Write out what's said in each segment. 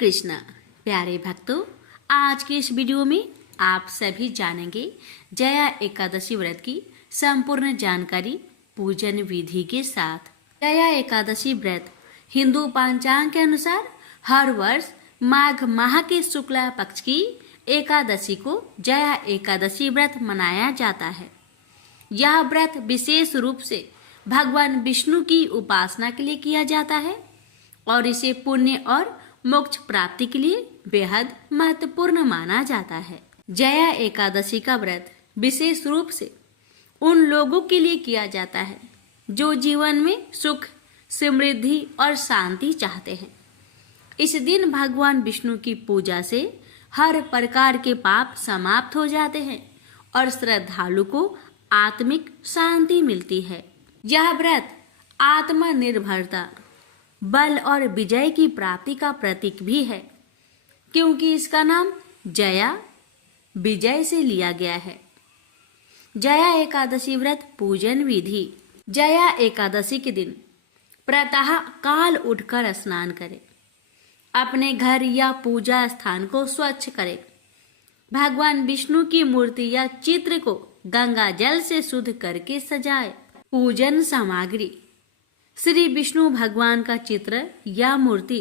कृष्णा प्यारे भक्तों, आज के इस वीडियो में आप सभी जानेंगे जया एकादशी व्रत की संपूर्ण जानकारी पूजन विधि के साथ। जया एकादशी व्रत हिंदू पंचांग के अनुसार हर वर्ष माघ माह के शुक्ला पक्ष की एकादशी को जया एकादशी व्रत मनाया जाता है। यह व्रत विशेष रूप से भगवान विष्णु की उपासना के लिए किया जाता है और इसे पुण्य और मोक्ष प्राप्ति के लिए बेहद महत्वपूर्ण माना जाता है। जया एकादशी का व्रत विशेष रूप से उन लोगों के लिए किया जाता है जो जीवन में सुख, समृद्धि और शांति चाहते हैं। इस दिन भगवान विष्णु की पूजा से हर प्रकार के पाप समाप्त हो जाते हैं और श्रद्धालु को आत्मिक शांति मिलती है। यह व्रत आत्मनिर्भरता, बल और विजय की प्राप्ति का प्रतीक भी है, क्योंकि इसका नाम जया विजय से लिया गया है। जया एकादशी व्रत पूजन विधि। जया एकादशी के दिन प्रातः काल उठकर स्नान करें। अपने घर या पूजा स्थान को स्वच्छ करें। भगवान विष्णु की मूर्ति या चित्र को गंगा जल से शुद्ध करके सजाएं। पूजन सामग्री: श्री विष्णु भगवान का चित्र या मूर्ति,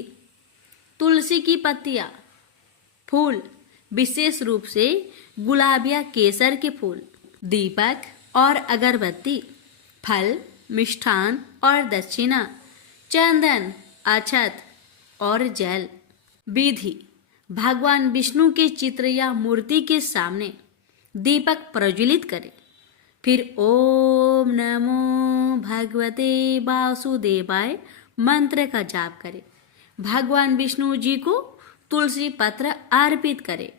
तुलसी की पत्तियां, फूल विशेष रूप से गुलाब या केसर के फूल, दीपक और अगरबत्ती, फल, मिष्ठान और दक्षिणा, चंदन, अक्षत और जल। विधि: भगवान विष्णु के चित्र या मूर्ति के सामने दीपक प्रज्वलित करें। फिर ओम नमो भगवते वासुदेवाय मंत्र का जाप करें। भगवान विष्णु जी को तुलसी पत्र अर्पित करें।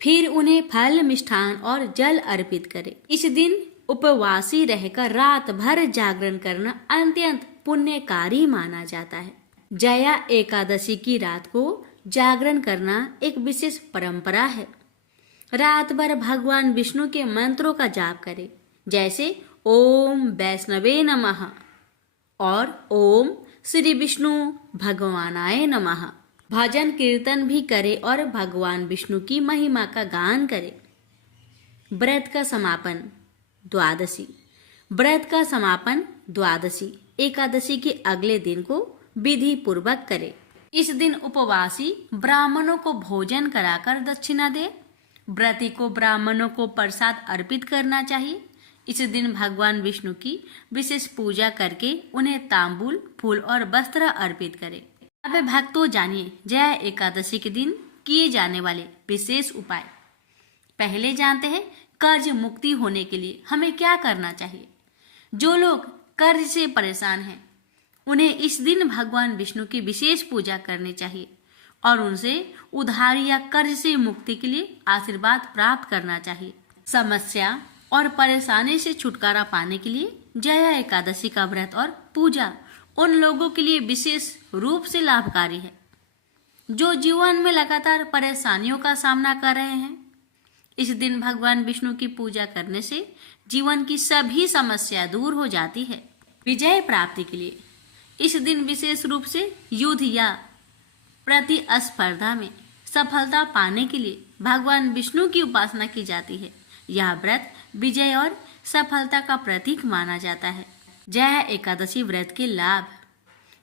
फिर उन्हें फल, मिष्ठान और जल अर्पित करें। इस दिन उपवासी रहकर रात भर जागरण करना अत्यंत पुण्यकारी माना जाता है। जया एकादशी की रात को जागरण करना एक विशेष परंपरा है। रात भर भगवान विष्णु के मंत्रों का जाप करें, जैसे ओम वैष्णवे नमः और ओम श्री विष्णु भगवानाय नमः। भजन कीर्तन भी करें और भगवान विष्णु की महिमा का गान करें। व्रत का समापन द्वादशी। व्रत का समापन द्वादशी एकादशी के अगले दिन को विधि पूर्वक करें। इस दिन उपवासी ब्राह्मणों को भोजन कराकर दक्षिणा दे। व्रती को ब्राह्मणों को प्रसाद अर्पित करना चाहिए। इस दिन भगवान विष्णु की विशेष पूजा करके उन्हें तांबूल, फूल और वस्त्र अर्पित करें। अब भक्तों, जानिए जया एकादशी के दिन किए जाने वाले विशेष उपाय। पहले जानते हैं कर्ज मुक्ति होने के लिए हमें क्या करना चाहिए। जो लोग कर्ज से परेशान हैं उन्हें इस दिन भगवान विष्णु की विशेष पूजा करनी चाहिए और उनसे उधारी या कर्ज से मुक्ति के लिए आशीर्वाद प्राप्त करना चाहिए। समस्या और परेशानी से छुटकारा पाने के लिए जया एकादशी का व्रत और पूजा उन लोगों के लिए विशेष रूप से लाभकारी है जो जीवन में लगातार परेशानियों का सामना कर रहे हैं। इस दिन भगवान विष्णु की पूजा करने से जीवन की सभी समस्या दूर हो जाती है। विजय प्राप्ति के लिए इस दिन विशेष रूप से युद्ध या प्रतिस्पर्धा में सफलता पाने के लिए भगवान विष्णु की उपासना की जाती है। यह व्रत विजय और सफलता का प्रतीक माना जाता है। जया एकादशी व्रत के लाभ: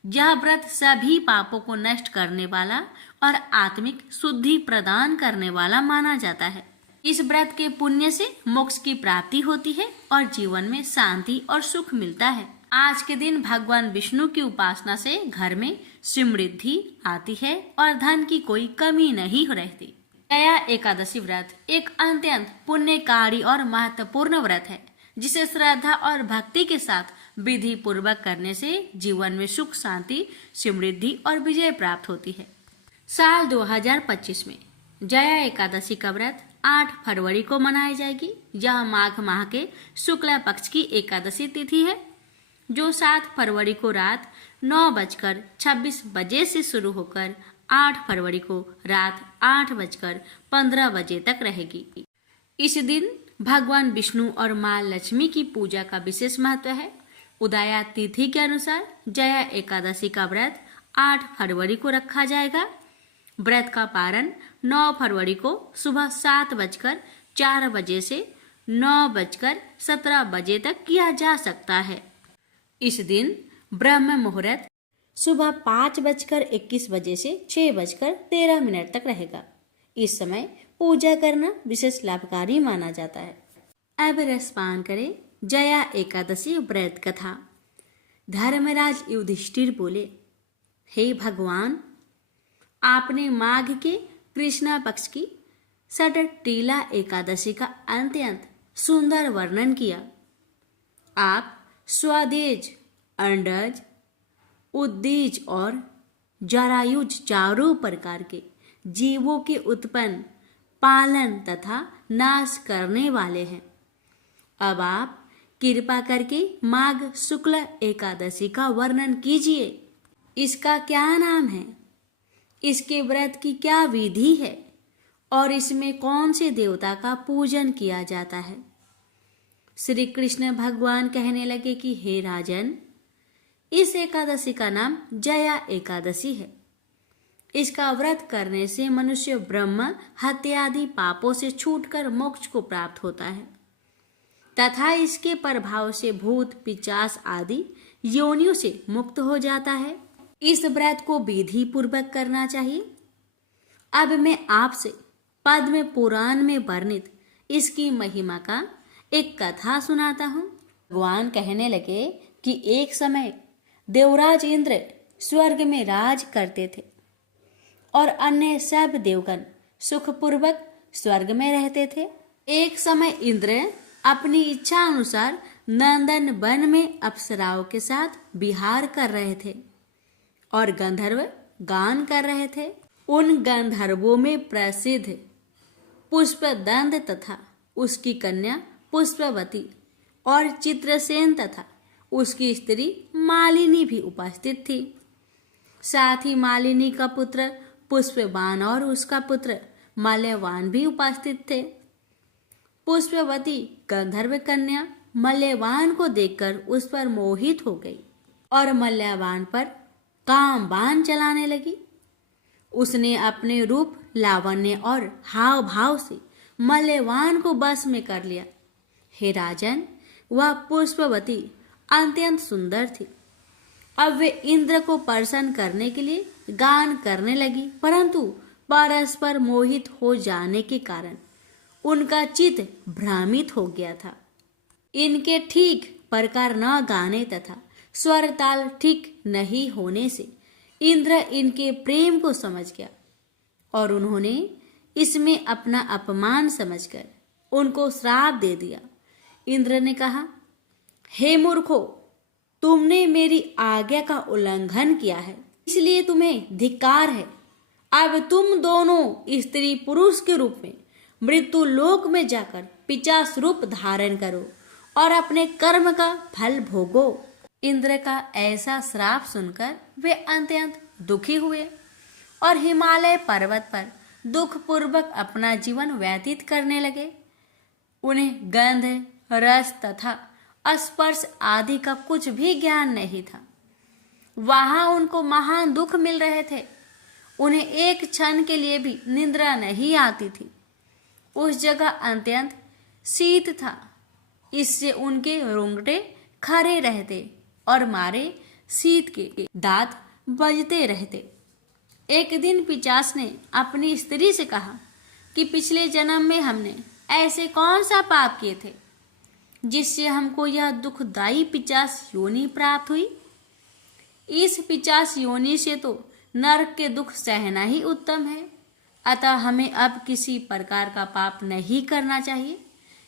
यह व्रत सभी पापों को नष्ट करने वाला और आत्मिक शुद्धि प्रदान करने वाला माना जाता है। इस व्रत के पुण्य से मोक्ष की प्राप्ति होती है और जीवन में शांति और सुख मिलता है। आज के दिन भगवान विष्णु की उपासना से घर में समृद्धि आती है और धन की कोई कमी नहीं रहती। जया एकादशी व्रत एक अत्यंत पुण्यकारी और महत्वपूर्ण व्रत है जिसे श्रद्धा और भक्ति के साथ विधि पूर्वक करने से जीवन में सुख, शांति, समृद्धि और विजय प्राप्त होती है। साल 2025 में जया एकादशी का व्रत 8 फरवरी को मनाई जाएगी। यह माघ माह के शुक्ला पक्ष की एकादशी तिथि है जो 7 फरवरी को रात 9:26 से शुरू होकर 8 फरवरी को रात 8:15 तक रहेगी। इस दिन भगवान विष्णु और माँ लक्ष्मी की पूजा का विशेष महत्व है। उदया तिथि के अनुसार जया एकादशी का व्रत 8 फरवरी को रखा जाएगा। व्रत का पारण 9 फरवरी को सुबह 7:04 से 9:17 तक किया जा सकता है। इस दिन ब्रह्म मुहूर्त सुबह 5:21 से 6:13 तक रहेगा। इस समय पूजा करना विशेष लाभकारी माना जाता है। अब रसपान करें जया एकादशी व्रत कथा। धर्मराज युधिष्ठिर बोले, हे भगवान, आपने माघ के कृष्णा पक्ष की षटटिला एकादशी का अत्यंत सुंदर वर्णन किया। आप स्वदेज, अंडज, उद्दीज और जरायुज चारों प्रकार के जीवों के उत्पन्न, पालन तथा नाश करने वाले हैं। अब आप कृपा करके माघ शुक्ल एकादशी का वर्णन कीजिए। इसका क्या नाम है, इसके व्रत की क्या विधि है और इसमें कौन से देवता का पूजन किया जाता है। श्री कृष्ण भगवान कहने लगे कि हे राजन, इस एकादशी का नाम जया एकादशी है। इसका व्रत करने से मनुष्य ब्रह्म हत्या आदि पापों से छूटकर मोक्ष को प्राप्त होता है तथा इसके प्रभाव से भूत, पिशाच आदि योनियों से मुक्त हो जाता है। इस व्रत को विधि पूर्वक करना चाहिए। अब मैं आपसे पद्म पुराण में वर्णित इसकी महिमा का एक कथा सुनाता हूँ। भगवान कहने लगे कि एक समय देवराज इंद्र स्वर्ग में राज करते थे और अन्य सब देवगण सुखपूर्वक स्वर्ग में रहते थे। एक समय इंद्र अपनी इच्छा अनुसार नंदन वन में अप्सराओं के साथ विहार कर रहे थे और गंधर्व गान कर रहे थे। उन गंधर्वों में प्रसिद्ध पुष्पदंत तथा उसकी कन्या पुष्पवती और चित्रसेन तथा उसकी स्त्री मालिनी भी उपस्थित थी। साथ ही मालिनी का पुत्र पुष्पवान और उसका पुत्र मल्यवान भी उपस्थित थे। पुष्पवती गंधर्व कन्या मल्यवान को देखकर उस पर मोहित हो गई और मल्यवान पर काम बाण चलाने लगी। उसने अपने रूप, लावण्य और हाव भाव से मल्यवान को बस में कर लिया। हे राजन, वह पुष्पवती अत्यंत सुंदर थी। अब वे इंद्र को प्रसन्न करने के लिए गान करने लगी, परंतु परस्पर मोहित हो जाने के कारण उनका चित्त भ्रमित हो गया था। इनके ठीक प्रकार न गाने तथा स्वर ताल ठीक नहीं होने से इंद्र इनके प्रेम को समझ गया और उन्होंने इसमें अपना अपमान समझकर उनको श्राप दे दिया। इंद्र ने कहा, हे मूर्खो, तुमने मेरी आज्ञा का उल्लंघन किया है, इसलिए तुम्हें धिक्कार है। अब तुम दोनों स्त्री पुरुष के रूप में मृत्यु लोक में जाकर पिशाच रूप धारण करो और अपने कर्म का फल भोगो। इंद्र का ऐसा श्राप सुनकर वे अत्यंत दुखी हुए और हिमालय पर्वत पर दुख पूर्वक अपना जीवन व्यतीत करने लगे। उन्हें गंध, रस तथा स्पर्श आदि का कुछ भी ज्ञान नहीं था। वहां उनको महान दुख मिल रहे थे। उन्हें एक क्षण के लिए भी निद्रा नहीं आती थी। उस जगह अत्यंत शीत था, इससे उनके रोंगटे खड़े रहते और मारे शीत के दांत बजते रहते। एक दिन पिशाच ने अपनी स्त्री से कहा कि पिछले जन्म में हमने ऐसे कौन सा पाप किए थे जिससे हमको यह दुखदायी पिशाच योनि प्राप्त हुई। इस पिशाच योनि से तो नरक के दुख सहना ही उत्तम है, अतः हमें अब किसी प्रकार का पाप नहीं करना चाहिए।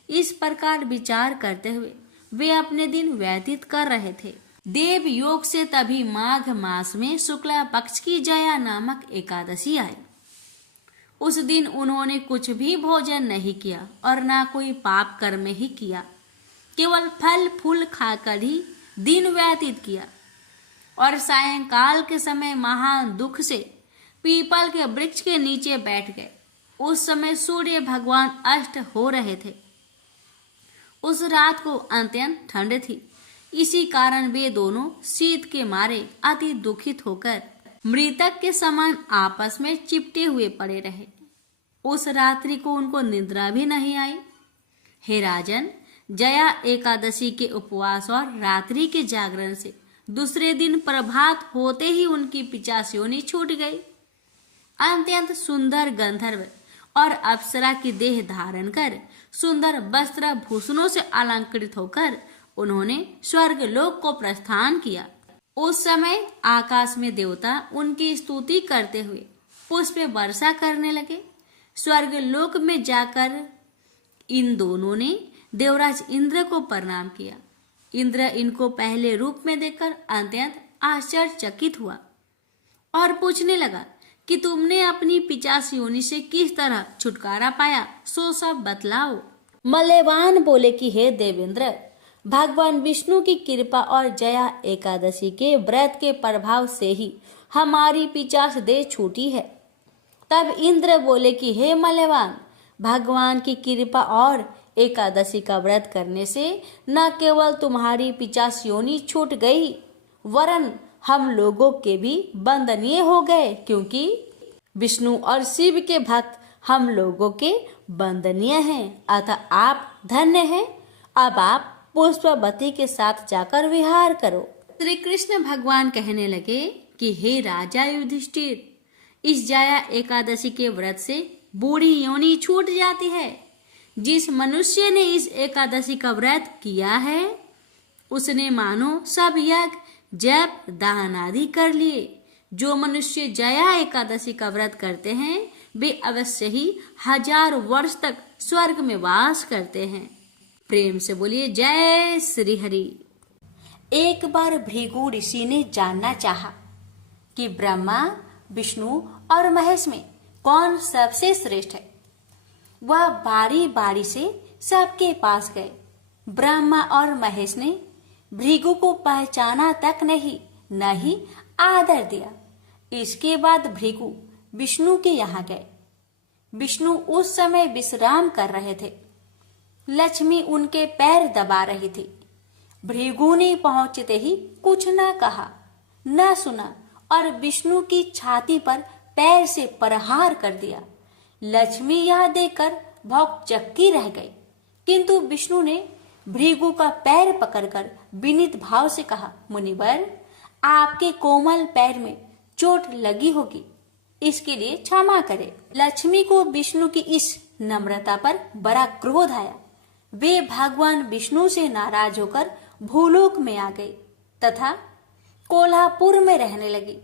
इस प्रकार विचार करते हुए वे अपने दिन व्यतीत कर रहे थे। देव योग से तभी माघ मास में शुक्ला पक्ष की जया नामक एकादशी आई। उस दिन उन्होंने कुछ भी भोजन नहीं किया और ना कोई पाप कर्म ही किया, केवल फल फूल खाकर ही दिन व्यतीत किया और सायंकाल के समय महान दुख से पीपल के वृक्ष के नीचे बैठ गए। उस समय सूर्य भगवान अस्त हो रहे थे। उस रात को अत्यंत ठंड थी, इसी कारण वे दोनों शीत के मारे अति दुखित होकर मृतक के समान आपस में चिपटे हुए पड़े रहे। उस रात्रि को उनको निद्रा भी नहीं आई। हे राजन, जया एकादशी के उपवास और रात्रि के जागरण से दूसरे दिन प्रभात होते ही उनकी पिशाच योनि छूट गई। अत्यंत सुंदर गंधर्व और अप्सरा की देह धारण कर सुंदर वस्त्र भूषणों से अलंकृत होकर उन्होंने स्वर्ग लोक को प्रस्थान किया। उस समय आकाश में देवता उनकी स्तुति करते हुए पुष्प वर्षा करने लगे। स्वर्ग लोक में जाकर इन दोनों ने देवराज इंद्र को प्रणाम किया। इंद्र इनको पहले रूप में देखकर अत्यंत आश्चर्यचकित हुआ और पूछने लगा कि तुमने अपनी पिशाच योनि से किस तरह छुटकारा पाया, सो सब बतलाओ। मल्यवान बोले कि हे देवेंद्र, भगवान विष्णु की कृपा और जया एकादशी के व्रत के प्रभाव से ही हमारी पिशाच देह छूटी है। तब इंद्र बोले कि हे मल्यवान, भगवान की कृपा और एकादशी का व्रत करने से न केवल तुम्हारी पिशाच योनि छूट गई, वरन हम लोगों के भी वंदनीय हो गए, क्योंकि विष्णु और शिव के भक्त हम लोगों के वंदनीय हैं। अतः आप धन्य हैं। अब आप पुष्पवती के साथ जाकर विहार करो। श्री कृष्ण भगवान कहने लगे कि हे राजा युधिष्ठिर, इस जया एकादशी के व्रत से बूढ़ी योनि छूट जाती है। जिस मनुष्य ने इस एकादशी का व्रत किया है उसने मानो सब यज्ञ, जप, दान आदि कर लिए। जो मनुष्य जया एकादशी का व्रत करते हैं वे अवश्य ही 1000 वर्ष तक स्वर्ग में वास करते हैं। प्रेम से बोलिए जय श्री हरि। एक बार भृगु ऋषि ने जानना चाहा कि ब्रह्मा, विष्णु और महेश में कौन सबसे श्रेष्ठ है। वह बारी बारी से सबके पास गए। ब्रह्मा और महेश ने भृगु को पहचाना तक नहीं, न ही आदर दिया। इसके बाद भृगु विष्णु के यहाँ गए। विष्णु उस समय विश्राम कर रहे थे। लक्ष्मी उनके पैर दबा रही थी। भृगु ने पहुंचते ही कुछ न कहा न सुना और विष्णु की छाती पर पैर से प्रहार कर दिया। लक्ष्मी यह देखकर भौंकचक्की रह गई, किंतु विष्णु ने भृगु का पैर पकड़कर विनीत भाव से कहा, मुनिवर, आपके कोमल पैर में चोट लगी होगी, इसके लिए क्षमा करें। लक्ष्मी को विष्णु की इस नम्रता पर बड़ा क्रोध आया। वे भगवान विष्णु से नाराज होकर भूलोक में आ गई तथा कोल्हापुर में रहने लगी।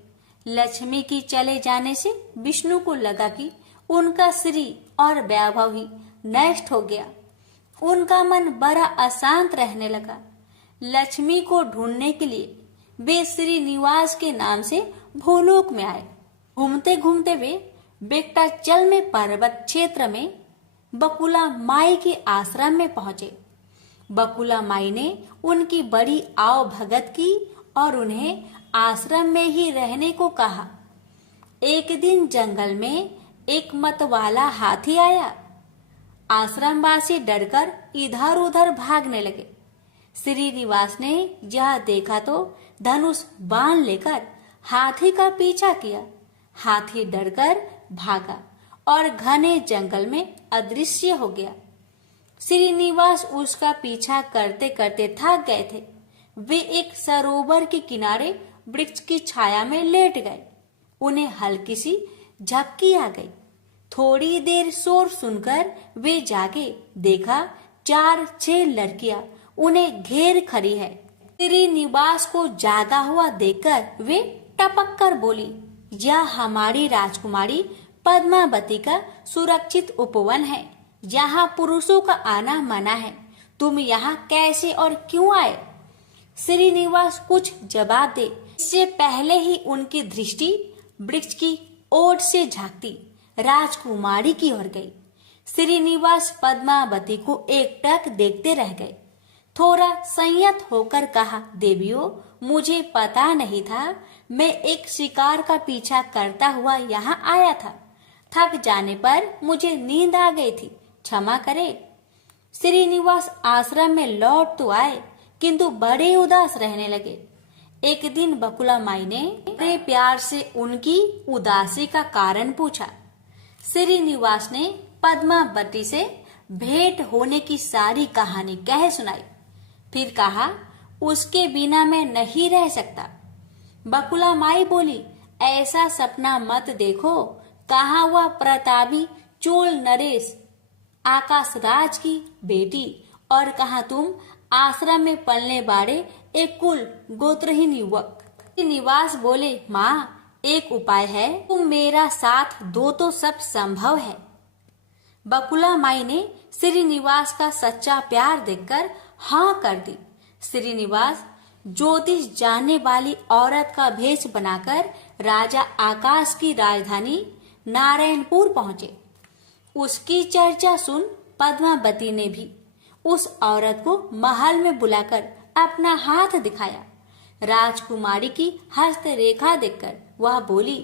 लक्ष्मी की चले जाने से विष्णु को लगा कि उनका श्री और वैभव ही नष्ट हो गया। उनका मन बड़ा अशांत रहने लगा। लक्ष्मी को ढूंढने के लिए वे श्री निवास के नाम से भूलोक में आए। घूमते घूमते वे बेक्टाचल में पर्वत क्षेत्र में बकुला माई के आश्रम में पहुंचे। बकुला माई ने उनकी बड़ी आव भगत की और उन्हें आश्रम में ही रहने को कहा। एक दिन जंगल में एक मतवाला हाथी आया। आश्रमवासी डरकर इधर उधर भागने लगे। श्रीनिवास ने यह देखा तो धनुष बाण लेकर हाथी का पीछा किया। हाथी डरकर भागा और घने जंगल में अदृश्य हो गया। श्रीनिवास उसका पीछा करते करते थक गए थे। वे एक सरोवर के किनारे वृक्ष की छाया में लेट गए। उन्हें हल्की सी झपकी आ गई। थोड़ी देर शोर सुनकर वे जागे। देखा 4-6 लड़कियां उन्हें घेर खड़ी है। श्रीनिवास को जागा हुआ देखकर वे टपक कर बोली, यह हमारी राजकुमारी पद्मावती का सुरक्षित उपवन है। यहाँ पुरुषों का आना मना है। तुम यहाँ कैसे और क्यों आए? श्रीनिवास कुछ जवाब दे इससे पहले ही उनकी दृष्टि वृक्ष की ओट से झांकती राजकुमारी की ओर गई। श्रीनिवास पद्मावती को एकटक देखते रह गए। थोड़ा संयत होकर कहा, देवियों, मुझे पता नहीं था। मैं एक शिकार का पीछा करता हुआ यहाँ आया था। थक जाने पर मुझे नींद आ गई थी, क्षमा करे। श्रीनिवास आश्रम में लौट तो आए, किंतु बड़े उदास रहने लगे। एक दिन बकुला माई ने बड़े प्यार से उनकी उदासी का कारण पूछा। श्रीनिवास ने पद्मावती से भेंट होने की सारी कहानी कह सुनाई। फिर कहा, उसके बिना मैं नहीं रह सकता। बकुला माई बोली, ऐसा सपना मत देखो। कहा वह प्रतापी चोल नरेश आकाश राज की बेटी, और कहा तुम आश्रम में पलने बाड़े एक कुल गोत्रहीन युवक। श्रीनिवास बोले, माँ एक उपाय है, तुम मेरा साथ दो तो सब संभव है। बकुला माई ने श्रीनिवास का सच्चा प्यार देखकर हाँ कर दी। श्रीनिवास ज्योतिष जानने वाली औरत का भेष बनाकर राजा आकाश की राजधानी नारायणपुर पहुंचे। उसकी चर्चा सुन पद्मावती ने भी उस औरत को महल में बुलाकर अपना हाथ दिखाया। राजकुमारी की हस्तरेखा देखकर वह बोली,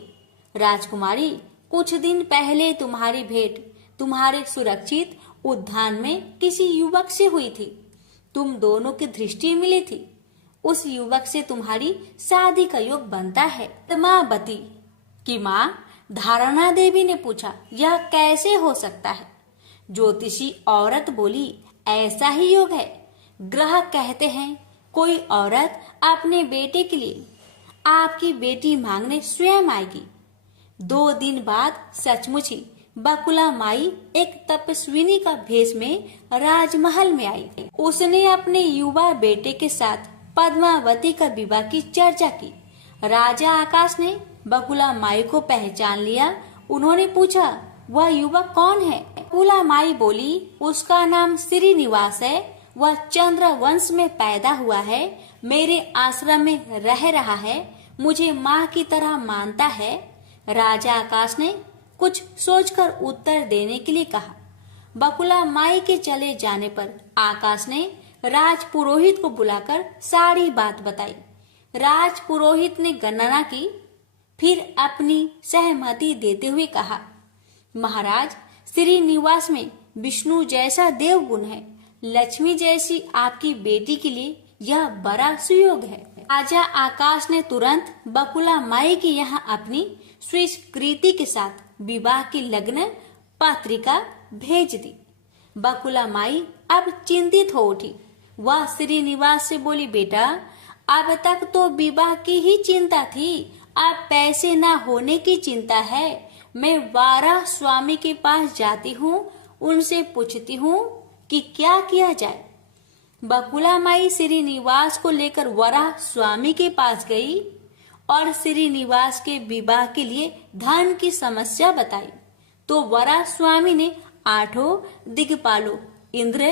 राजकुमारी, कुछ दिन पहले तुम्हारी भेंट तुम्हारे सुरक्षित उद्यान में किसी युवक से हुई थी। तुम दोनों की दृष्टि मिली थी। उस युवक से तुम्हारी शादी का योग बनता है। पद्मावती की माँ धारणा देवी ने पूछा, यह कैसे हो सकता है? ज्योतिषी औरत बोली, ऐसा ही योग है। ग्रह कहते हैं कोई औरत अपने बेटे के लिए आपकी बेटी मांगने स्वयं आएगी। 2 दिन बाद सचमुच ही बकुला माई एक तपस्विनी का भेष में राजमहल में आई। उसने अपने युवा बेटे के साथ पद्मावती का विवाह की चर्चा की। राजा आकाश ने बकुला माई को पहचान लिया। उन्होंने पूछा, वह युवक कौन है? बकुला माई बोली, उसका नाम श्रीनिवास है। वह चंद्र वंश में पैदा हुआ है। मेरे आश्रम में रह रहा है। मुझे माँ की तरह मानता है। राजा आकाश ने कुछ सोचकर उत्तर देने के लिए कहा। बकुला माई के चले जाने पर आकाश ने राज पुरोहित को बुलाकर सारी बात बताई। राज पुरोहित ने गणना की, फिर अपनी सहमति देते हुए कहा, महाराज, श्रीनिवास में विष्णु जैसा देव गुण है। लक्ष्मी जैसी आपकी बेटी के लिए यह बड़ा सुयोग है। राजा आकाश ने तुरंत बकुला माई की यहाँ अपनी स्वीकृति के साथ विवाह की लग्न पत्रिका भेज दी। बकुला माई अब चिंतित हो उठी। वह श्रीनिवास से बोली, बेटा, अब तक तो विवाह की ही चिंता थी, अब पैसे न होने की चिंता है। मैं वाराह स्वामी के पास जाती हूँ, उनसे पूछती हूँ कि क्या किया जाए। बकुला माई श्रीनिवास को लेकर वराह स्वामी के पास गई और श्रीनिवास के विवाह के लिए धन की समस्या बताई। तो वराह स्वामी ने 8 दिग्पालों इंद्र,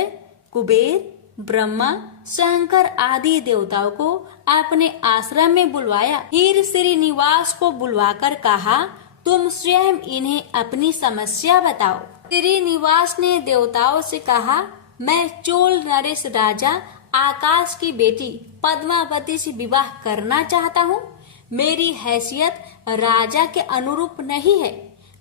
कुबेर, ब्रह्मा, शंकर आदि देवताओं को अपने आश्रम में बुलवाया। फिर श्रीनिवास को बुलवाकर कहा, तुम स्वयं इन्हें अपनी समस्या बताओ। श्रीनिवास ने देवताओं से कहा, मैं चोल नरेश राजा आकाश की बेटी पद्मावती से विवाह करना चाहता हूँ। मेरी हैसियत राजा के अनुरूप नहीं है।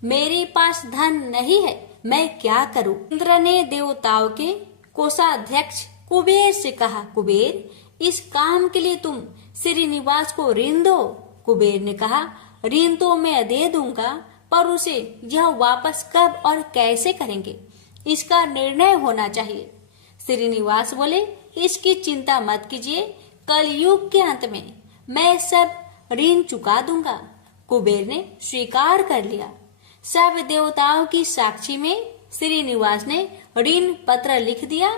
मेरे पास धन नहीं है। मैं क्या करूँ? इंद्र ने देवताओं के कोषाध्यक्ष कुबेर से कहा, कुबेर, इस काम के लिए तुम श्रीनिवास को ऋण दो। कुबेर ने कहा, ऋण तो मैं दे दूंगा, पर उसे यह वापस कब और कैसे करेंगे, इसका निर्णय होना चाहिए। श्रीनिवास बोले, इसकी चिंता मत कीजिए, कलयुग के अंत में मैं सब ऋण चुका दूंगा। कुबेर ने स्वीकार कर लिया। सब देवताओं की साक्षी में श्रीनिवास ने ऋण पत्र लिख दिया।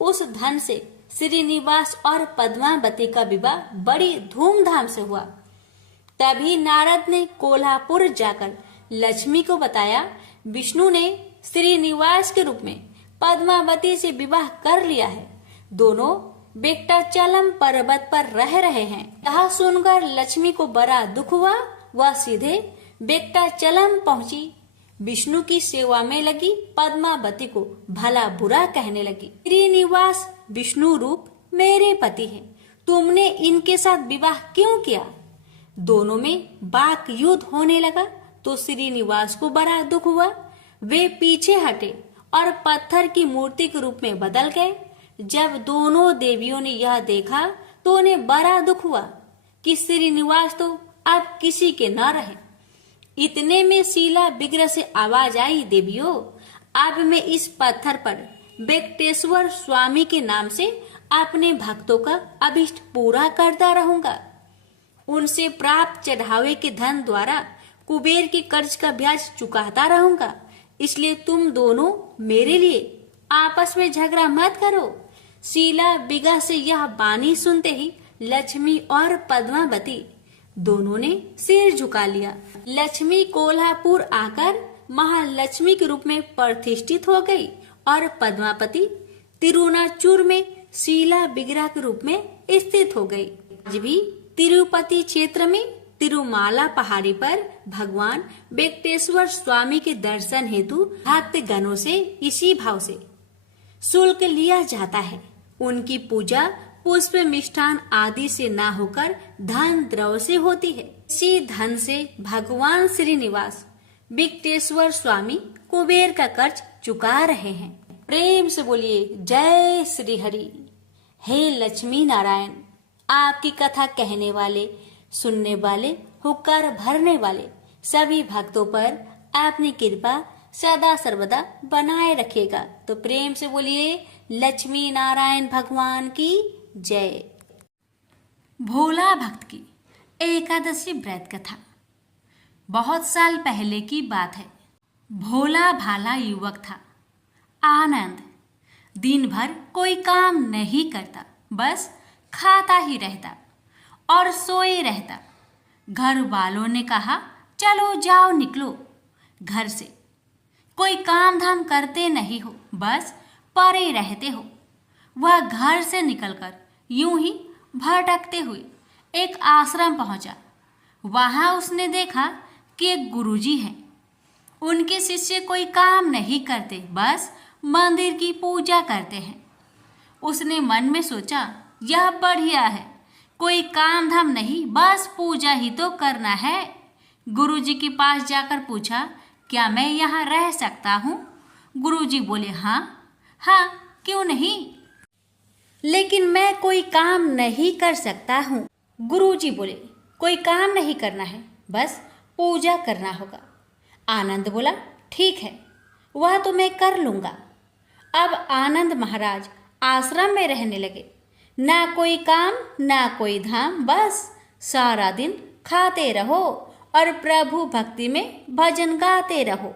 उस धन से श्रीनिवास और पद्मावती का विवाह बड़ी धूमधाम से हुआ। तभी नारद ने कोल्हापुर जाकर लक्ष्मी को बताया, विष्णु ने श्रीनिवास के रूप में पद्मावती से विवाह कर लिया है। दोनों वेंकटाचलम पर्वत पर रह रहे हैं। यह सुनकर लक्ष्मी को बड़ा दुख हुआ। वह सीधे वेंकटाचलम पहुंची, विष्णु की सेवा में लगी, पद्मावती को भला बुरा कहने लगी। श्रीनिवास विष्णु रूप मेरे पति हैं, तुमने इनके साथ विवाह क्यों किया? दोनों में वाक युद्ध होने लगा तो श्रीनिवास को बड़ा दुख हुआ। वे पीछे हटे और पत्थर की मूर्ति के रूप में बदल गए। जब दोनों देवियों ने यह देखा तो उन्हें बड़ा दुख हुआ। कि श्रीनिवास तो अब किसी के न रहे। इतने में शीला विग्रह से आवाज आई, देवियों, अब मैं इस पत्थर पर वेंकटेश्वर स्वामी के नाम से अपने भक्तों का अभिष्ट पूरा करता रहूंगा। उनसे प्राप्त चढ़ावे के धन द्वारा कुबेर के कर्ज का ब्याज चुकाता रहूंगा। इसलिए तुम दोनों मेरे लिए आपस में झगड़ा मत करो। शीला विग्रह से यह बानी सुनते ही लक्ष्मी और पद्मावती दोनों ने सिर झुका लिया। लक्ष्मी कोल्हापुर आकर महालक्ष्मी के रूप में प्रतिष्ठित हो गई और पद्मावती तिरुनाचूर में शीला विग्रह के रूप में स्थित हो गई। आज भी तिरुपति क्षेत्र में तिरुमाला पहाड़ी पर भगवान वेंकटेश्वर स्वामी के दर्शन हेतु भक्त गणों से इसी भाव से शुल्क लिया जाता है। उनकी पूजा पुष्प मिष्ठान आदि से ना होकर धन द्रव्य से होती है। इसी धन से भगवान श्रीनिवास वेंकटेश्वर स्वामी कुबेर का कर्ज चुका रहे हैं। प्रेम से बोलिए जय श्री हरि। हे लक्ष्मी नारायण, आपकी कथा कहने वाले, सुनने वाले, होकर भरने वाले सभी भक्तों पर अपनी कृपा सदा सर्वदा बनाए रखेगा। तो प्रेम से बोलिए लक्ष्मी नारायण भगवान की जय। भोला भक्त की एकादशी व्रत कथा। बहुत साल पहले की बात है। भोला भाला युवक था, आनंद। दिन भर कोई काम नहीं करता, बस खाता ही रहता और सोए रहता। घर वालों ने कहा, चलो जाओ निकलो घर से, कोई काम धाम करते नहीं हो, बस पड़े रहते हो। वह घर से निकलकर यूं ही भटकते हुए एक आश्रम पहुंचा। वहां उसने देखा कि एक गुरुजी हैं। उनके शिष्य कोई काम नहीं करते, बस मंदिर की पूजा करते हैं। उसने मन में सोचा, यह बढ़िया है, कोई काम धाम नहीं, बस पूजा ही तो करना है। गुरुजी के पास जाकर पूछा, क्या मैं यहाँ रह सकता हूँ? गुरुजी बोले, हाँ हाँ, क्यों नहीं, लेकिन मैं कोई काम नहीं कर सकता हूँ। गुरुजी बोले, कोई काम नहीं करना है, बस पूजा करना होगा। आनंद बोला, ठीक है, वह तो मैं कर लूँगा। अब आनंद महाराज आश्रम में रहने लगे। ना कोई काम ना कोई धाम, बस सारा दिन खाते रहो और प्रभु भक्ति में भजन गाते रहो।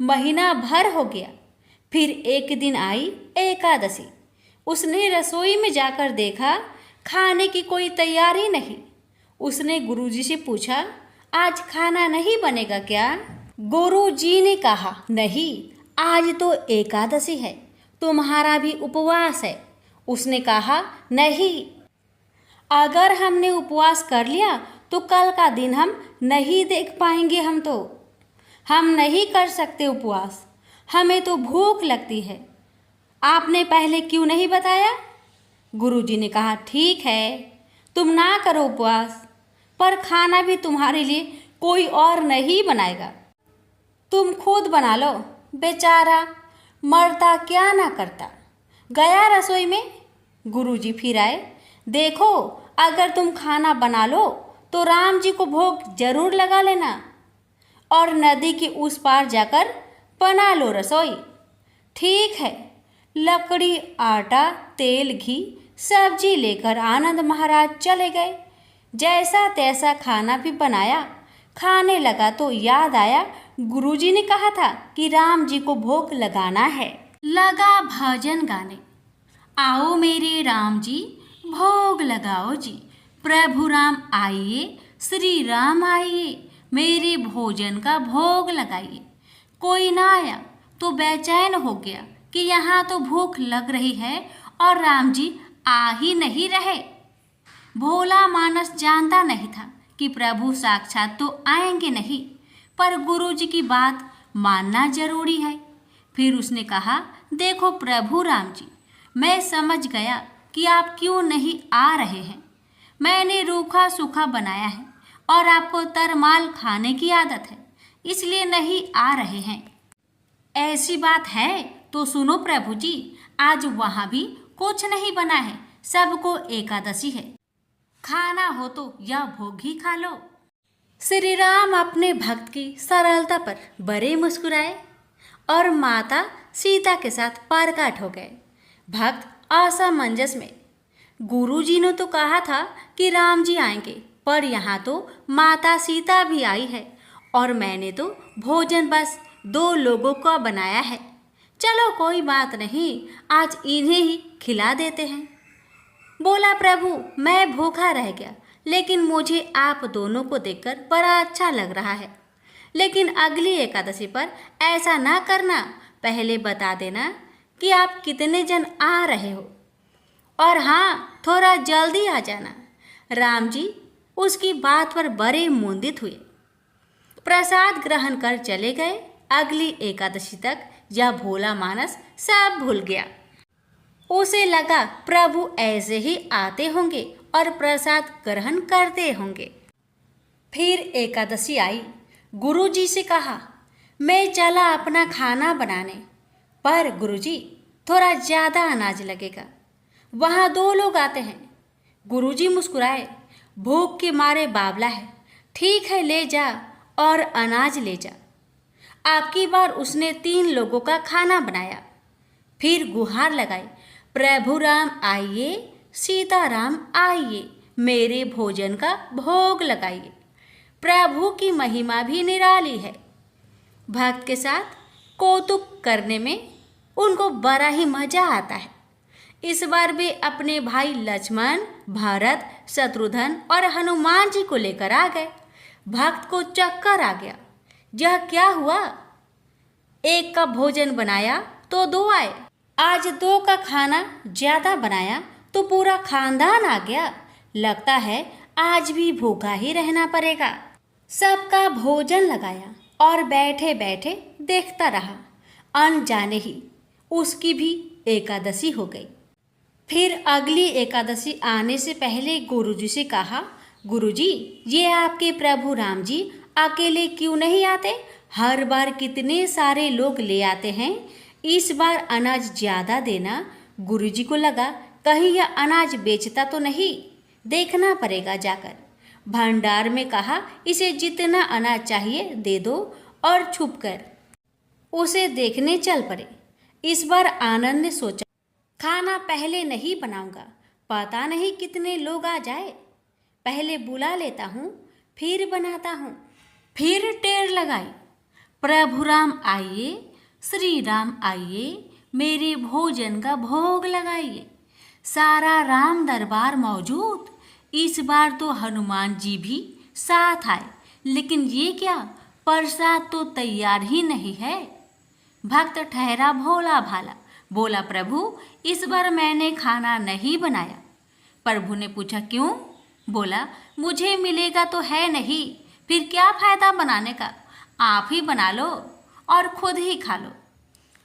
महीना भर हो गया। फिर एक दिन आई एकादशी। उसने रसोई में जाकर देखा, खाने की कोई तैयारी नहीं। उसने गुरुजी से पूछा, आज खाना नहीं बनेगा क्या? गुरुजी ने कहा, नहीं, आज तो एकादशी है, तुम्हारा भी उपवास है। उसने कहा, नहीं, अगर हमने उपवास कर लिया तो कल का दिन हम नहीं देख पाएंगे। हम नहीं कर सकते उपवास, हमें तो भूख लगती है। आपने पहले क्यों नहीं बताया? गुरुजी ने कहा, ठीक है, तुम ना करो उपवास, पर खाना भी तुम्हारे लिए कोई और नहीं बनाएगा, तुम खुद बना लो। बेचारा मरता क्या ना करता। गया रसोई में। गुरुजी फिर आए, देखो, अगर तुम खाना बना लो तो राम जी को भोग जरूर लगा लेना और नदी के उस पार जाकर बना लो रसोई। ठीक है। लकड़ी, आटा, तेल, घी, सब्जी लेकर आनंद महाराज चले गए। जैसा तैसा खाना भी बनाया। खाने लगा तो याद आया, गुरुजी ने कहा था कि राम जी को भोग लगाना है। लगा भजन गाने, आओ मेरे राम जी भोग लगाओ जी, प्रभु राम आइए, श्री राम आइए, मेरे भोजन का भोग लगाइए। कोई ना आया तो बेचैन हो गया कि यहाँ तो भूख लग रही है और राम जी आ ही नहीं रहे। भोला मानस जानता नहीं था कि प्रभु साक्षात तो आएंगे नहीं, पर गुरुजी की बात मानना जरूरी है। फिर उसने कहा, देखो प्रभु राम जी, मैं समझ गया कि आप क्यों नहीं आ रहे हैं। मैंने रूखा सूखा बनाया है और आपको तरमाल खाने की आदत है, इसलिए नहीं आ रहे हैं। ऐसी बात है तो सुनो प्रभु जी, आज वहाँ भी कुछ नहीं बना है, सबको एकादशी है। खाना हो तो यह भोग ही खा लो। श्री राम अपने भक्त की सरलता पर बड़े मुस्कुराए और माता सीता के साथ प्रकट हो गए। भक्त असमंजस में, गुरुजी ने तो कहा था कि राम जी आएंगे, पर यहाँ तो माता सीता भी आई है और मैंने तो भोजन बस 2 लोगों का बनाया है। चलो कोई बात नहीं, आज इन्हें ही खिला देते हैं। बोला, प्रभु मैं भूखा रह गया, लेकिन मुझे आप दोनों को देखकर बड़ा अच्छा लग रहा है। लेकिन अगली एकादशी पर ऐसा ना करना, पहले बता देना कि आप कितने जन आ रहे हो, और हाँ थोड़ा जल्दी आ जाना। राम जी उसकी बात पर बड़े मुंदित हुए, प्रसाद ग्रहण कर चले गए। अगली एकादशी तक यह भोला मानस सब भूल गया। उसे लगा प्रभु ऐसे ही आते होंगे और प्रसाद ग्रहण करते होंगे। फिर एकादशी आई। गुरुजी से कहा, मैं चला अपना खाना बनाने, पर गुरुजी थोड़ा ज़्यादा अनाज लगेगा, वहाँ 2 लोग आते हैं। गुरुजी मुस्कुराए, भूख के मारे बावला है, ठीक है ले जा और अनाज ले जा। आपकी बार उसने 3 लोगों का खाना बनाया। फिर गुहार लगाई, प्रभु राम आइए, सीता राम आइए, मेरे भोजन का भोग लगाइए। प्रभु की महिमा भी निराली है। भक्त के साथ कौतुक करने में उनको बड़ा ही मजा आता है। इस बार वे अपने भाई लक्ष्मण, भरत, शत्रुघ्न और हनुमान जी को लेकर आ गए। भक्त को चक्कर आ गया। यह क्या हुआ? 1 का भोजन बनाया तो 2 आए, आज 2 का खाना ज्यादा बनाया तो पूरा खानदान आ गया। लगता है आज भी भूखा ही रहना पड़ेगा। सबका भोजन लगाया और बैठे बैठे देखता रहा। अनजाने ही उसकी भी एकादशी हो गई। फिर अगली एकादशी आने से पहले गुरुजी से कहा, गुरुजी ये आपके प्रभु राम जी अकेले क्यों नहीं आते? हर बार कितने सारे लोग ले आते हैं, इस बार अनाज ज़्यादा देना। गुरुजी को लगा कहीं यह अनाज बेचता तो नहीं, देखना पड़ेगा जाकर। भंडार में कहा, इसे जितना अनाज चाहिए दे दो, और छुपकर उसे देखने चल पड़े। इस बार आनंद ने सोचा, खाना पहले नहीं बनाऊंगा, पता नहीं कितने लोग आ जाए, पहले बुला लेता हूँ फिर बनाता हूँ। फिर टेर लगाई, प्रभु राम आइए, श्री राम आइए, मेरे भोजन का भोग लगाइए। सारा राम दरबार मौजूद। इस बार तो हनुमान जी भी साथ आए, लेकिन ये क्या, प्रसाद तो तैयार ही नहीं है। भक्त ठहरा भोला भाला, बोला, प्रभु इस बार मैंने खाना नहीं बनाया। प्रभु ने पूछा, क्यों? बोला, मुझे मिलेगा तो है नहीं, फिर क्या फायदा बनाने का, आप ही बना लो और खुद ही खा लो।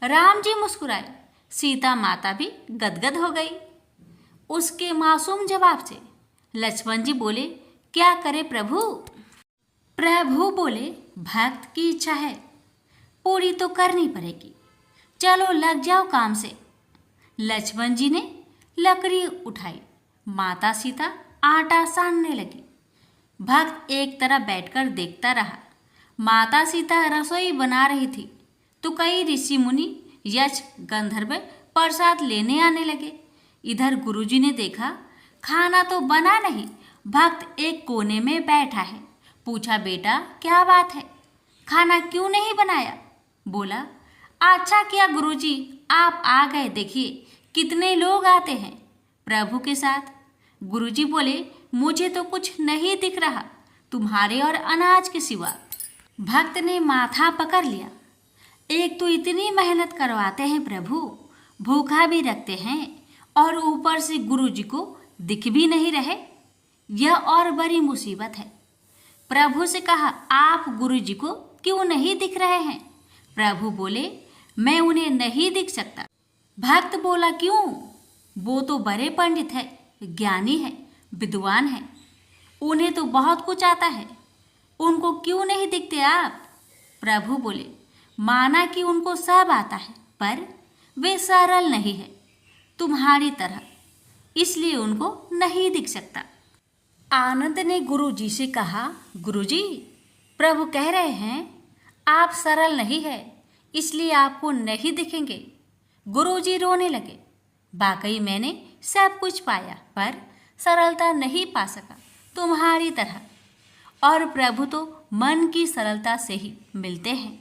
राम जी मुस्कुराए, सीता माता भी गदगद हो गई उसके मासूम जवाब से। लक्ष्मण जी बोले, क्या करे प्रभु? प्रभु बोले, भक्त की इच्छा है, पूरी तो करनी पड़ेगी, चलो लग जाओ काम से। लक्ष्मण जी ने लकड़ी उठाई, माता सीता आटा सानने लगी। भक्त एक तरफ बैठकर देखता रहा। माता सीता रसोई बना रही थी तो कई ऋषि मुनि, यक्ष, गंधर्व प्रसाद लेने आने लगे। इधर गुरुजी ने देखा खाना तो बना नहीं, भक्त एक कोने में बैठा है। पूछा, बेटा क्या बात है, खाना क्यों नहीं बनाया? बोला, अच्छा किया गुरुजी आप आ गए, देखिए कितने लोग आते हैं प्रभु के साथ। गुरुजी बोले, मुझे तो कुछ नहीं दिख रहा तुम्हारे और अनाज के सिवा। भक्त ने माथा पकड़ लिया, एक तो इतनी मेहनत करवाते हैं प्रभु, भूखा भी रखते हैं और ऊपर से गुरुजी को दिख भी नहीं रहे, यह और बड़ी मुसीबत है। प्रभु से कहा, आप गुरुजी को क्यों नहीं दिख रहे हैं? प्रभु बोले, मैं उन्हें नहीं दिख सकता। भक्त बोला, क्यों? वो तो बड़े पंडित है, ज्ञानी है, विद्वान है, उन्हें तो बहुत कुछ आता है, उनको क्यों नहीं दिखते आप? प्रभु बोले, माना कि उनको सब आता है, पर वे सरल नहीं है तुम्हारी तरह, इसलिए उनको नहीं दिख सकता। आनंद ने गुरुजी से कहा, गुरुजी, प्रभु कह रहे हैं आप सरल नहीं है, इसलिए आपको नहीं दिखेंगे। गुरुजी रोने लगे। वाकई मैंने सब कुछ पाया पर सरलता नहीं पा सका तुम्हारी तरह। और प्रभु तो मन की सरलता से ही मिलते हैं।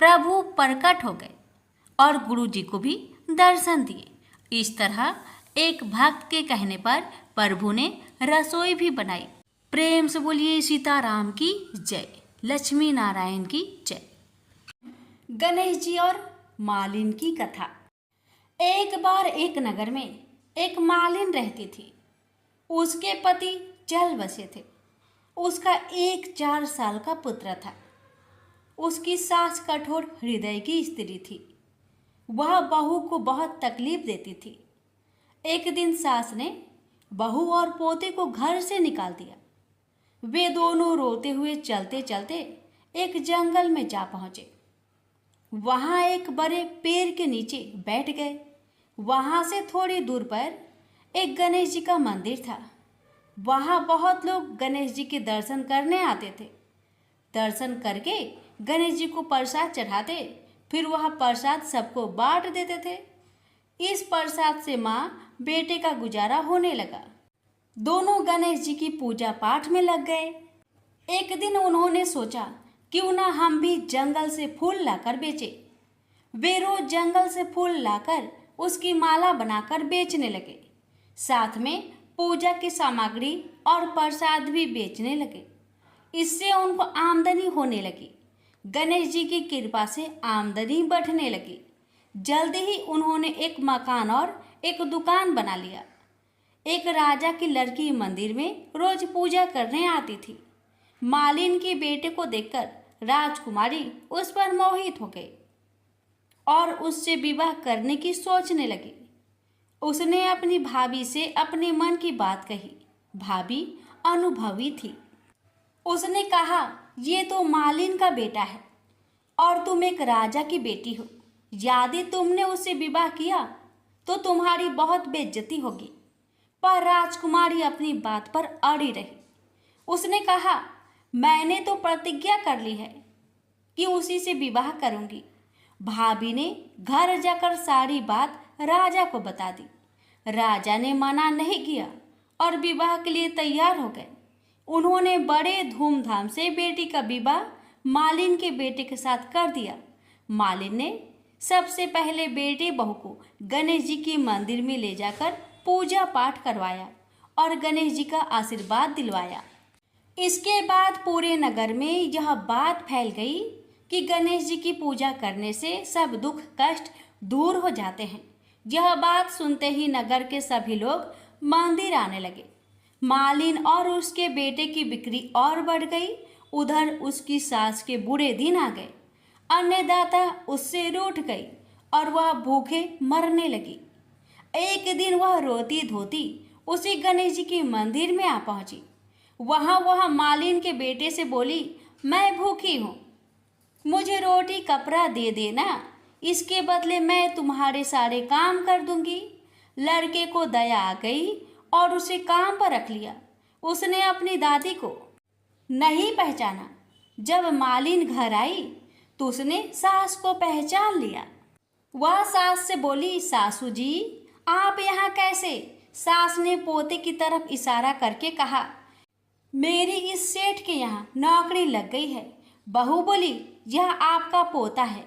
प्रभु प्रकट हो गए और गुरुजी को भी दर्शन दिए। इस तरह एक भक्त के कहने पर प्रभु ने रसोई भी बनाई। प्रेम से बोलिए सीताराम की जय, लक्ष्मी नारायण की जय। गणेश जी और मालिन की कथा। एक बार एक नगर में एक मालिन रहती थी। उसके पति चल बसे थे। उसका एक 4 साल का पुत्र था। उसकी सास कठोर हृदय की स्त्री थी। वह बहू को बहुत तकलीफ देती थी। एक दिन सास ने बहू और पोते को घर से निकाल दिया। वे दोनों रोते हुए चलते चलते एक जंगल में जा पहुंचे। वहां एक बड़े पेड़ के नीचे बैठ गए। वहां से थोड़ी दूर पर एक गणेश जी का मंदिर था। वहां बहुत लोग गणेश जी के दर्शन करने आते थे। दर्शन करके गणेश जी को प्रसाद चढ़ाते, फिर वह प्रसाद सबको बांट देते थे। इस प्रसाद से माँ बेटे का गुजारा होने लगा। दोनों गणेश जी की पूजा पाठ में लग गए। एक दिन उन्होंने सोचा क्यों ना हम भी जंगल से फूल लाकर बेचें। वे रोज जंगल से फूल लाकर उसकी माला बनाकर बेचने लगे। साथ में पूजा की सामग्री और प्रसाद भी बेचने लगे। इससे उनको आमदनी होने लगी। गणेश जी की कृपा से आमदनी बढ़ने लगी। जल्दी ही उन्होंने एक मकान और एक दुकान बना लिया। एक राजा की लड़की मंदिर में रोज पूजा करने आती थी। मालिन के बेटे को देखकर राजकुमारी उस पर मोहित हो गई और उससे विवाह करने की सोचने लगी। उसने अपनी भाभी से अपने मन की बात कही। भाभी अनुभवी थी। उसने कहा, ये तो मालिन का बेटा है और तुम एक राजा की बेटी हो। यदि तुमने उससे विवाह किया तो तुम्हारी बहुत बेइज्जती होगी। पर राजकुमारी अपनी बात पर अड़ी रही। उसने कहा, मैंने तो प्रतिज्ञा कर ली है कि उसी से विवाह करूंगी। भाभी ने घर जाकर सारी बात राजा को बता दी। राजा ने मना नहीं किया और विवाह के लिए तैयार हो गए। उन्होंने बड़े धूमधाम से बेटी का विवाह मालिन के बेटे के साथ कर दिया। मालिन ने सबसे पहले बेटे बहू को गणेश जी के मंदिर में ले जाकर पूजा पाठ करवाया और गणेश जी का आशीर्वाद दिलवाया। इसके बाद पूरे नगर में यह बात फैल गई कि गणेश जी की पूजा करने से सब दुख कष्ट दूर हो जाते हैं। यह बात सुनते ही नगर के सभी लोग मंदिर आने लगे। मालिन और उसके बेटे की बिक्री और बढ़ गई। उधर उसकी सास के बुरे दिन आ गए। अन्नदाता उससे रूठ गई और वह भूखे मरने लगी। एक दिन वह रोती धोती उसी गणेश जी के मंदिर में आ पहुंची। वह मालिन के बेटे से बोली, मैं भूखी हूँ, मुझे रोटी कपड़ा दे देना, इसके बदले मैं तुम्हारे सारे काम कर दूंगी। लड़के को दया आ गई और उसे काम पर रख लिया। उसने अपनी दादी को नहीं पहचाना। जब मालिन घर आई तो उसने सास को पहचान लिया। वह सास से बोली, सासू जी आप यहाँ कैसे? सास ने पोते की तरफ इशारा करके कहा, मेरी इस सेठ के यहाँ नौकरी लग गई है। बहू बोली, यह आपका पोता है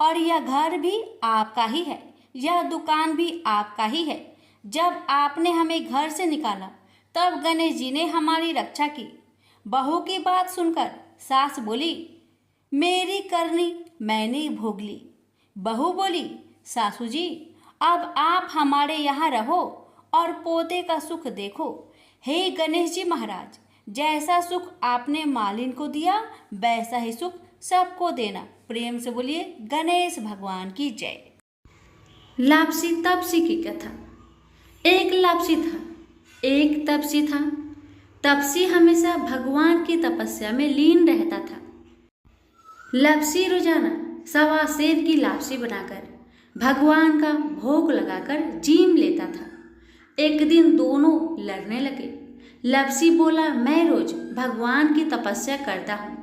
और यह घर भी आपका ही है, यह दुकान भी आपका ही है। जब आपने हमें घर से निकाला तब गणेश जी ने हमारी रक्षा की। बहू की बात सुनकर सास बोली, मेरी करनी मैंने भोग ली। बहू बोली, सासू जी अब आप हमारे यहाँ रहो और पोते का सुख देखो। हे गणेश जी महाराज, जैसा सुख आपने मालिन को दिया वैसा ही सुख सबको देना। प्रेम से बोलिए गणेश भगवान की जय। लापसी तपसी की कथा। एक लापसी था, एक तपसी था। तपसी हमेशा भगवान की तपस्या में लीन रहता था। लापसी रोजाना 1.25 सेर की लापसी बनाकर भगवान का भोग लगाकर जीम लेता था। एक दिन दोनों लड़ने लगे। लप्सी बोला, मैं रोज भगवान की तपस्या करता हूँ,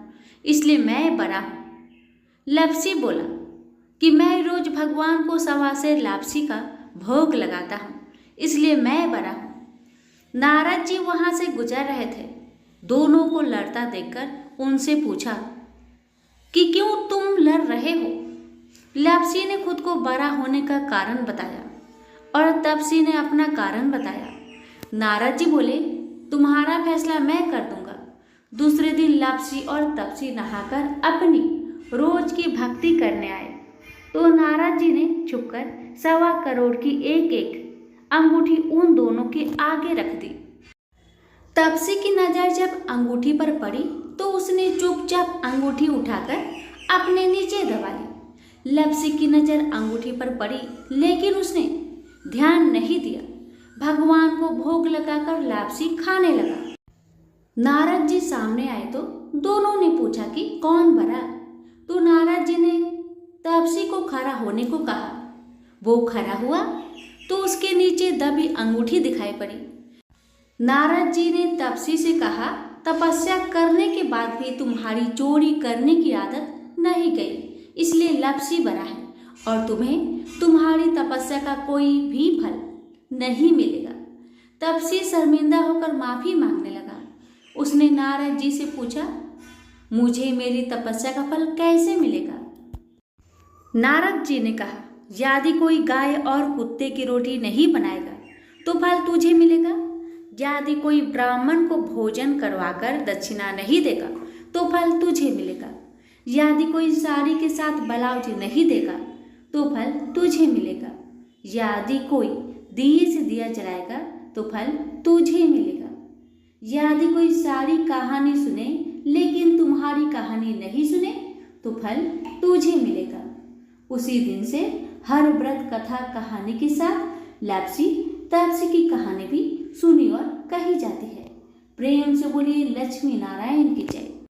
इसलिए मैं बड़ा हूँ। लप्सी बोला कि मैं रोज भगवान को सवा से लापसी का भोग लगाता हूँ, इसलिए मैं बड़ा हूँ। नारद जी वहां से गुजर रहे थे। दोनों को लड़ता देखकर उनसे पूछा कि क्यों तुम लड़ रहे हो। लप्सी ने खुद को बड़ा होने का कारण बताया और तपसी ने अपना कारण बताया। नारद जी बोले, तुम्हारा फैसला मैं कर दूंगा। दूसरे दिन लप्सी और तपसी नहाकर अपनी रोज की भक्ति करने आए तो नारद जी ने छुपकर 1.25 करोड़ की एक एक अंगूठी उन दोनों के आगे रख दी। तपसी की नजर जब अंगूठी पर पड़ी तो उसने चुपचाप अंगूठी उठाकर अपने नीचे दबा ली। लप्सी की नजर अंगूठी पर पड़ी लेकिन उसने ध्यान नहीं दिया। भगवान को भोग लगाकर लापसी खाने लगा। नारद जी सामने आए तो दोनों ने पूछा कि कौन बड़ा। तो नारद जी ने तपसी को खड़ा होने को कहा। वो खड़ा हुआ तो उसके नीचे दबी अंगूठी दिखाई पड़ी। नारद जी ने तपसी से कहा, तपस्या करने के बाद भी तुम्हारी चोरी करने की आदत नहीं गई, इसलिए लप्सी बड़ा है और तुम्हें तुम्हारी तपस्या का कोई भी फल नहीं मिलेगा। तपसी शर्मिंदा होकर माफी मांगने लगा। उसने नारद जी से पूछा, मुझे मेरी तपस्या का फल कैसे मिलेगा। नारद जी ने कहा, यदि कोई गाय और कुत्ते की रोटी नहीं बनाएगा तो फल तुझे मिलेगा। यदि कोई ब्राह्मण को भोजन करवाकर दक्षिणा नहीं देगा तो फल तुझे मिलेगा। यदि कोई साड़ी के साथ ब्लाउज नहीं देगा तो फल तुझे मिलेगा। यदि कोई दिए से दिया जलाएगा तो फल तुझे मिलेगा। यदि कोई सारी कहानी सुने लेकिन तुम्हारी कहानी नहीं सुने तो फल तुझे मिलेगा। उसी दिन से हर व्रत कथा कहानी के साथ लप्सी तपसी की कहानी भी सुनी और कही जाती है। प्रेम से बोलिए लक्ष्मी नारायण की जय।